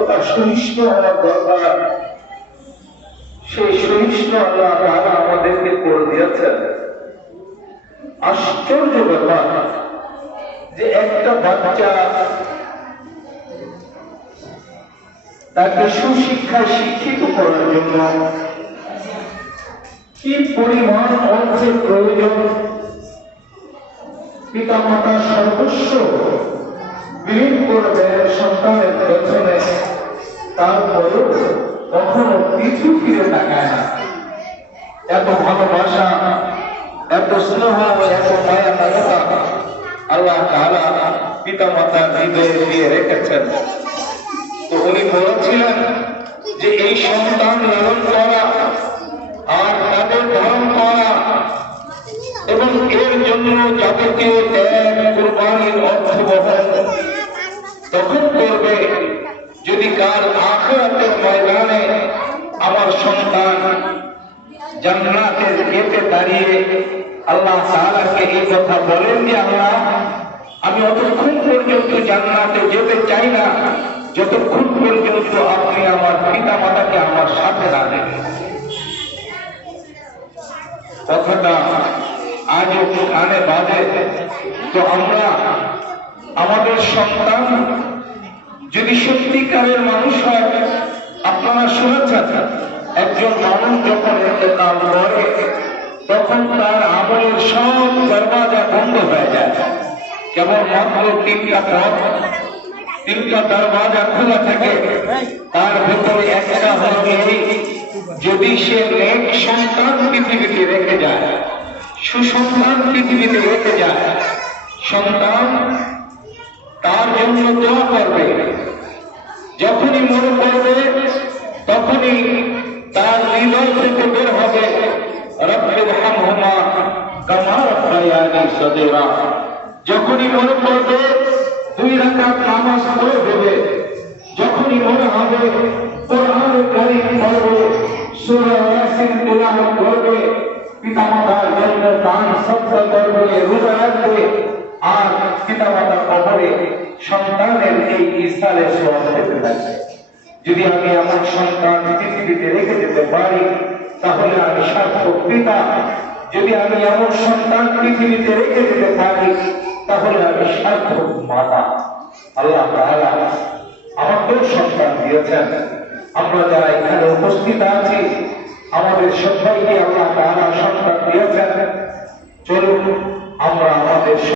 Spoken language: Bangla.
কতটা সহিষ্ণু হওয়ার দরকার, সেই সহিষ্ণু আল্লাহ তাআলা আমাদেরকে করে দিয়েছেন। আশ্চর্য ব্যাপার যে একটা বাচ্চা তাকে সুশিক্ষায় শিক্ষিত করার জন্য কি পরিমাণ অর্থের প্রয়োজন, পিতা মাতা সর্বস্ব বিলীন করবে সন্তানের পেছনে, তারপরেও কখনো পিছু ফিরে তাকায় না। এত ভালোবাসা, এত স্নেহ, এত মায়া মমতা আল্লাহ তাআলা পিতা মাতার হৃদয়ে দিয়ে রেখেছেন। তো উনি বলেছিলেন যে এই সন্তান লালন করা আর তাদের ধারণ করা এবং এর জন্য যাদেরকে ত্যাগ কুরবানির অর্থ বহন তখন করবে যদি কাল আখিরাতের ময়দানে আমার সন্তান জান্নাতের গেটে দাঁড়িয়ে আল্লাহ তাআলাকে এই কথা বলেন যে আল্লাহ, আমি অতক্ষণ পর্যন্ত জান্নাতে যেতে চাই না যতক্ষণ পর্যন্ত আপনি আমার পিতা মাতাকে আমার সাথে রাখেন। কথাটা আজও কানে বাজে। তো আমরা আমাদের সন্তান যদি সত্যিকারের মানুষ হয়, আপনারা শুনেছেন একজন মানুষ যখন ইন্তেকাল করে তখন তার আমলের সব দরওয়াজা বন্ধ হয়ে যায়, কেবল মাত্র তিনটা দরওয়াজা খোলা থাকে। তার ভেতরে একটা হলো যদি সে নেক সন্তান পৃথিবীতে রেখে যায়, সুসন্তান পৃথিবীতে রেখে যায়, সন্তান তার জন্য দোয়া করবে, যখনই মনে করবে তখনই তার হৃদয় থেকে বের হবে রব্বিরহামহুমা কামা রাব্বায়ানি সগীরা। যখনই মনে করবে 2 রাকাত নামাজ পড়ে দেবে, যখনই মনে হবে কোরআন কারীম পড়বে, সূরা ইয়াসিন তেলাওয়াত করবে, পিতামাতার জন্য দান সদকা করবে, রোজা রাখবে, আর পিতামাতার কবরে সন্তানের এই ইসালে সওয়াব পেতে থাকবে। যদি আমি আমার সন্তান পৃথিবীতে রেখে যেতে পারি তাহলে আমি সার্থক পিতা। যদি আমি আমার সন্তান পৃথিবীতে রেখে যেতে পারি তাহলে আমি সার্থক মাতা। আল্লাহ তাআলা আমাদের সন্তান দিয়েছেন। আমরা যারা এখানে উপস্থিত আছি আমাদের সবাইকে আল্লাহ তাআলা সন্তান দিয়েছেন। চলুন আমরা আমাদের